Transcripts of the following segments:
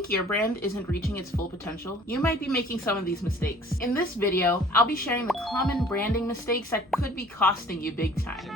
think your brand isn't reaching its full potential, you might be making some of these mistakes. In this video, I'll be sharing the common branding mistakes that could be costing you big time.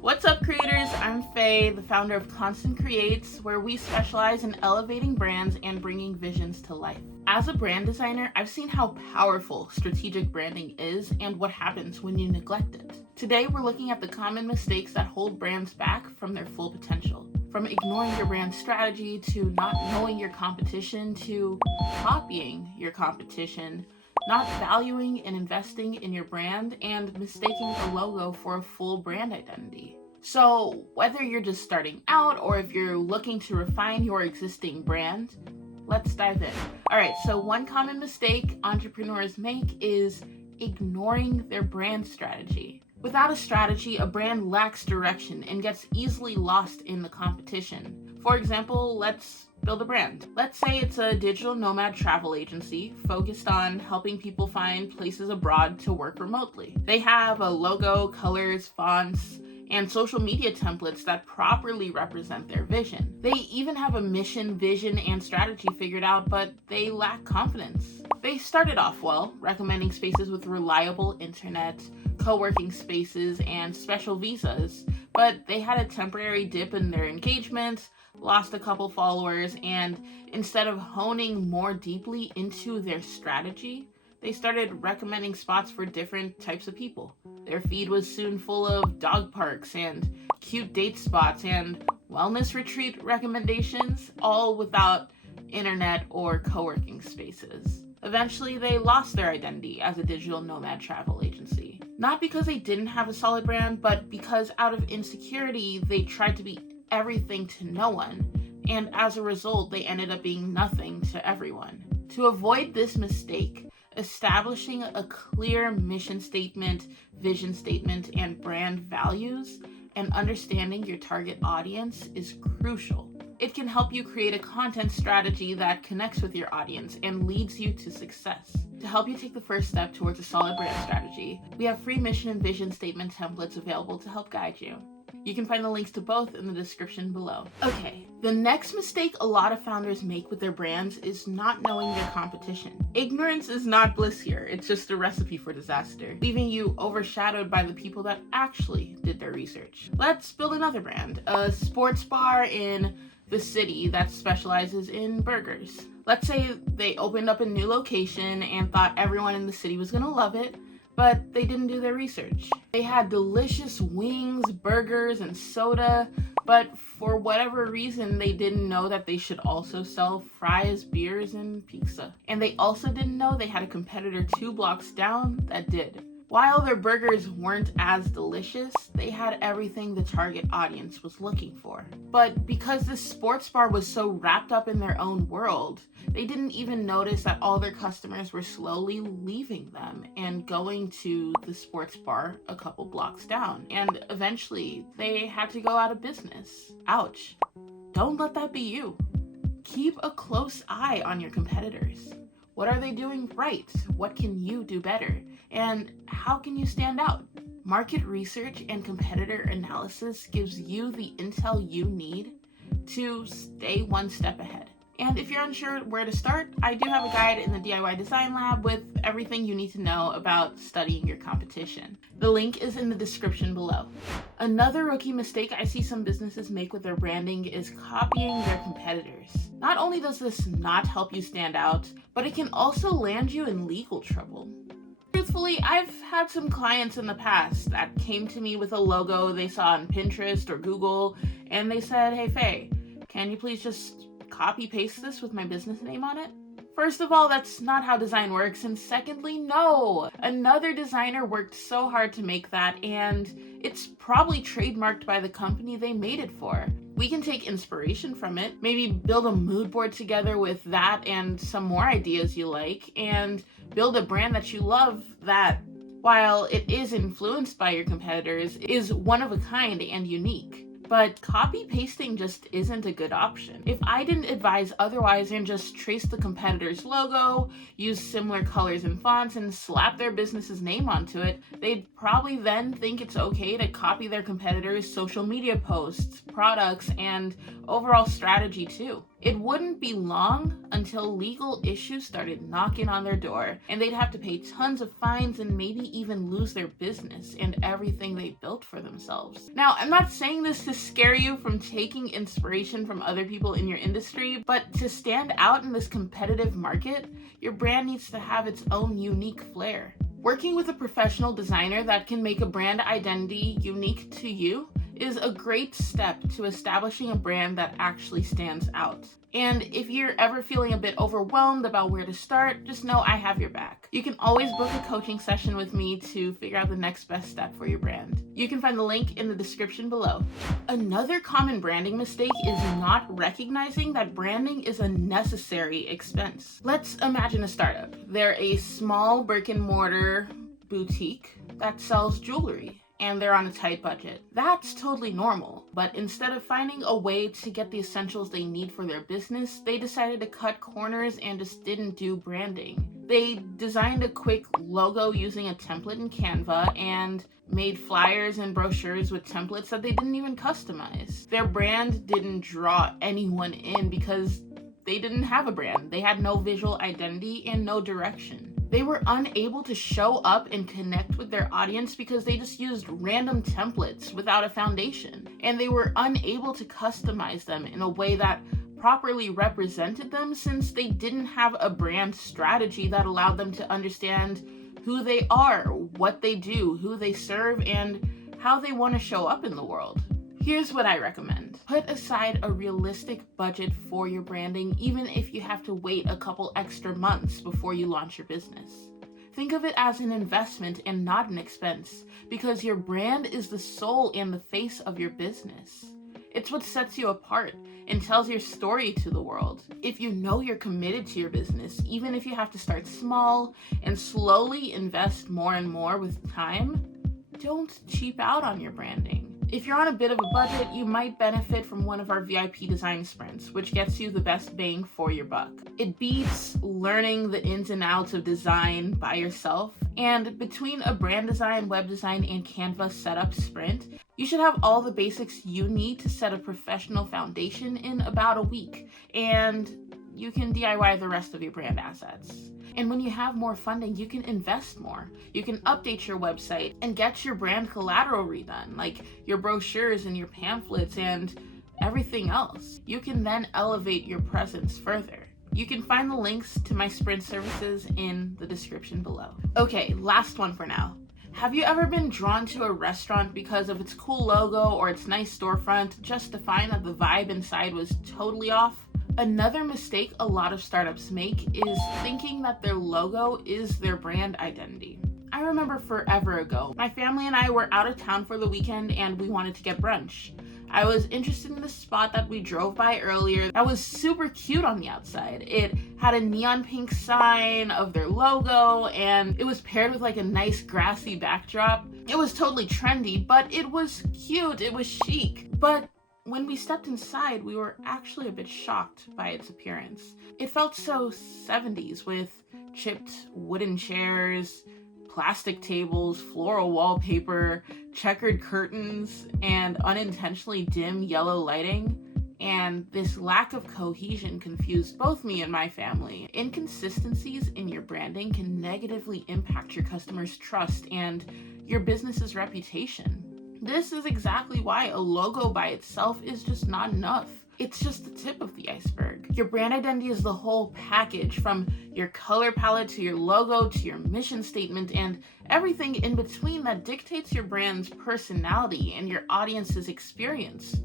What's up, creators? I'm Faye, the founder of Constant Creates, where we specialize in elevating brands and bringing visions to life. As a brand designer, I've seen how powerful strategic branding is and what happens when you neglect it. Today, we're looking at the common mistakes that hold brands back from their full potential. From ignoring your brand strategy, to not knowing your competition, to copying your competition, not valuing and investing in your brand, and mistaking the logo for a full brand identity. So whether you're just starting out or if you're looking to refine your existing brand, let's dive in. All right, so one common mistake entrepreneurs make is ignoring their brand strategy. Without a strategy, a brand lacks direction and gets easily lost in the competition. For example, let's build a brand. Let's say it's a digital nomad travel agency focused on helping people find places abroad to work remotely. They have a logo, colors, fonts, and social media templates that properly represent their vision. They even have a mission, vision, and strategy figured out, but they lack confidence. They started off well, recommending spaces with reliable internet, co-working spaces, and special visas, but they had a temporary dip in their engagement, lost a couple followers, and instead of honing more deeply into their strategy, they started recommending spots for different types of people. Their feed was soon full of dog parks and cute date spots and wellness retreat recommendations, all without internet or co-working spaces. Eventually, they lost their identity as a digital nomad travel agency. Not because they didn't have a solid brand, but because out of insecurity, they tried to be everything to no one, and as a result, they ended up being nothing to everyone. To avoid this mistake, establishing a clear mission statement, vision statement, and brand values, and understanding your target audience is crucial. It can help you create a content strategy that connects with your audience and leads you to success. To help you take the first step towards a solid brand strategy, we have free mission and vision statement templates available to help guide you. You can find the links to both in the description below. Okay, the next mistake a lot of founders make with their brands is not knowing their competition. Ignorance is not bliss here, it's just a recipe for disaster, leaving you overshadowed by the people that actually did their research. Let's build another brand, a sports bar in the city that specializes in burgers. Let's say they opened up a new location and thought everyone in the city was gonna love it, but they didn't do their research. They had delicious wings, burgers, and soda, but for whatever reason, they didn't know that they should also sell fries, beers, and pizza. And they also didn't know they had a competitor 2 blocks down that did. While their burgers weren't as delicious, they had everything the target audience was looking for. But because this sports bar was so wrapped up in their own world, they didn't even notice that all their customers were slowly leaving them and going to the sports bar a couple blocks down. And eventually, they had to go out of business. Ouch. Don't let that be you. Keep a close eye on your competitors. What are they doing right? What can you do better? And how can you stand out? Market research and competitor analysis gives you the intel you need to stay one step ahead. And if you're unsure where to start, I do have a guide in the DIY Design Lab with everything you need to know about studying your competition. The link is in the description below. Another rookie mistake I see some businesses make with their branding is copying their competitors. Not only does this not help you stand out, but it can also land you in legal trouble. Truthfully, I've had some clients in the past that came to me with a logo they saw on Pinterest or Google, and they said, "Hey Faye, can you please just copy paste this with my business name on it?" First of all, that's not how design works, and secondly, no! Another designer worked so hard to make that, and it's probably trademarked by the company they made it for. We can take inspiration from it, maybe build a mood board together with that and some more ideas you like, and build a brand that you love that, while it is influenced by your competitors, is one of a kind and unique. but copy pasting just isn't a good option. If I didn't advise otherwise and just trace the competitor's logo, use similar colors and fonts, and slap their business's name onto it, they'd probably then think it's okay to copy their competitors' social media posts, products, and overall strategy too. It wouldn't be long until legal issues started knocking on their door, and they'd have to pay tons of fines and maybe even lose their business and everything they built for themselves. Now, I'm not saying this to scare you from taking inspiration from other people in your industry, but to stand out in this competitive market, your brand needs to have its own unique flair. Working with a professional designer that can make a brand identity unique to you is a great step to establishing a brand that actually stands out. And if you're ever feeling a bit overwhelmed about where to start, just know I have your back. You can always book a coaching session with me to figure out the next best step for your brand. You can find the link in the description below. Another common branding mistake is not recognizing that branding is a necessary expense. Let's imagine a startup. They're a small brick-and-mortar boutique that sells jewelry, and they're on a tight budget. That's totally normal, but instead of finding a way to get the essentials they need for their business, they decided to cut corners and just didn't do branding. They designed a quick logo using a template in Canva and made flyers and brochures with templates that they didn't even customize. Their brand didn't draw anyone in because they didn't have a brand. They had no visual identity and no direction. They were unable to show up and connect with their audience because they just used random templates without a foundation. And they were unable to customize them in a way that properly represented them since they didn't have a brand strategy that allowed them to understand who they are, what they do, who they serve, and how they want to show up in the world. Here's what I recommend. Put aside a realistic budget for your branding, even if you have to wait a couple extra months before you launch your business. Think of it as an investment and not an expense, because your brand is the soul and the face of your business. It's what sets you apart and tells your story to the world. If you know you're committed to your business, even if you have to start small and slowly invest more and more with time, don't cheap out on your branding. If you're on a bit of a budget, you might benefit from one of our VIP design sprints, which gets you the best bang for your buck. It beats learning the ins and outs of design by yourself, and between a brand design, web design, and Canva setup sprint, you should have all the basics you need to set a professional foundation in about a week, and you can DIY the rest of your brand assets. And when you have more funding, you can invest more. You can update your website and get your brand collateral redone, like your brochures and your pamphlets and everything else. You can then elevate your presence further. You can find the links to my sprint services in the description below. Okay, last one for now. Have you ever been drawn to a restaurant because of its cool logo or its nice storefront, just to find that the vibe inside was totally off? Another mistake a lot of startups make is thinking that their logo is their brand identity. I remember forever ago, my family and I were out of town for the weekend and we wanted to get brunch. I was interested in the spot that we drove by earlier that was super cute on the outside. It had a neon pink sign of their logo and it was paired with like a nice grassy backdrop. It was totally trendy, but it was cute, it was chic. But when we stepped inside, we were actually a bit shocked by its appearance. It felt so 70s with chipped wooden chairs, plastic tables, floral wallpaper, checkered curtains, and unintentionally dim yellow lighting. And this lack of cohesion confused both me and my family. Inconsistencies in your branding can negatively impact your customers' trust and your business's reputation. This is exactly why a logo by itself is just not enough. It's just the tip of the iceberg. Your brand identity is the whole package, from your color palette to your logo to your mission statement and everything in between that dictates your brand's personality and your audience's experience.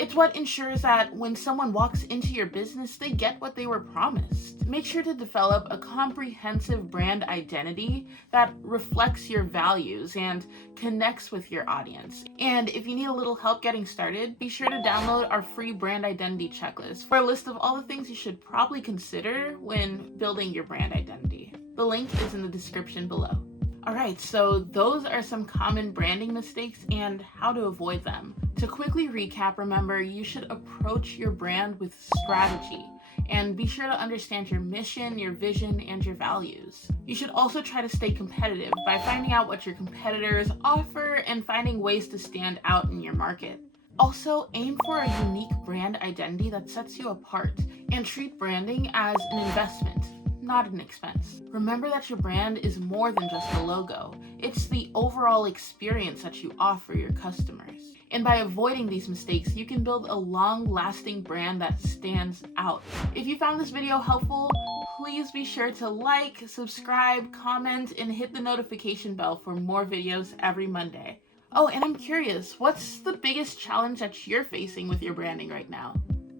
It's what ensures that when someone walks into your business, they get what they were promised. Make sure to develop a comprehensive brand identity that reflects your values and connects with your audience. And if you need a little help getting started, be sure to download our free brand identity checklist for a list of all the things you should probably consider when building your brand identity. The link is in the description below. Alright, so those are some common branding mistakes and how to avoid them. To quickly recap, remember, you should approach your brand with strategy and be sure to understand your mission, your vision, and your values. You should also try to stay competitive by finding out what your competitors offer and finding ways to stand out in your market. Also, aim for a unique brand identity that sets you apart and treat branding as an investment, not an expense. Remember that your brand is more than just a logo. It's the overall experience that you offer your customers. And by avoiding these mistakes, you can build a long-lasting brand that stands out. If you found this video helpful, please be sure to like, subscribe, comment, and hit the notification bell for more videos every Monday. Oh, and I'm curious, what's the biggest challenge that you're facing with your branding right now?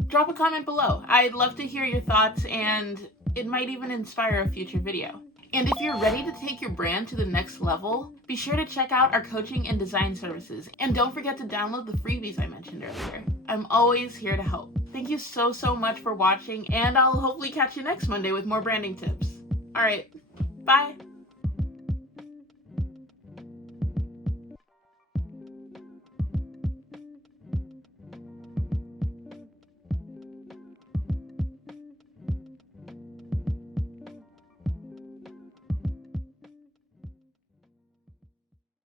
Drop a comment below. I'd love to hear your thoughts, and it might even inspire a future video. And if you're ready to take your brand to the next level, be sure to check out our coaching and design services. And don't forget to download the freebies I mentioned earlier. I'm always here to help. Thank you so much for watching, and I'll hopefully catch you next Monday with more branding tips. All right, bye.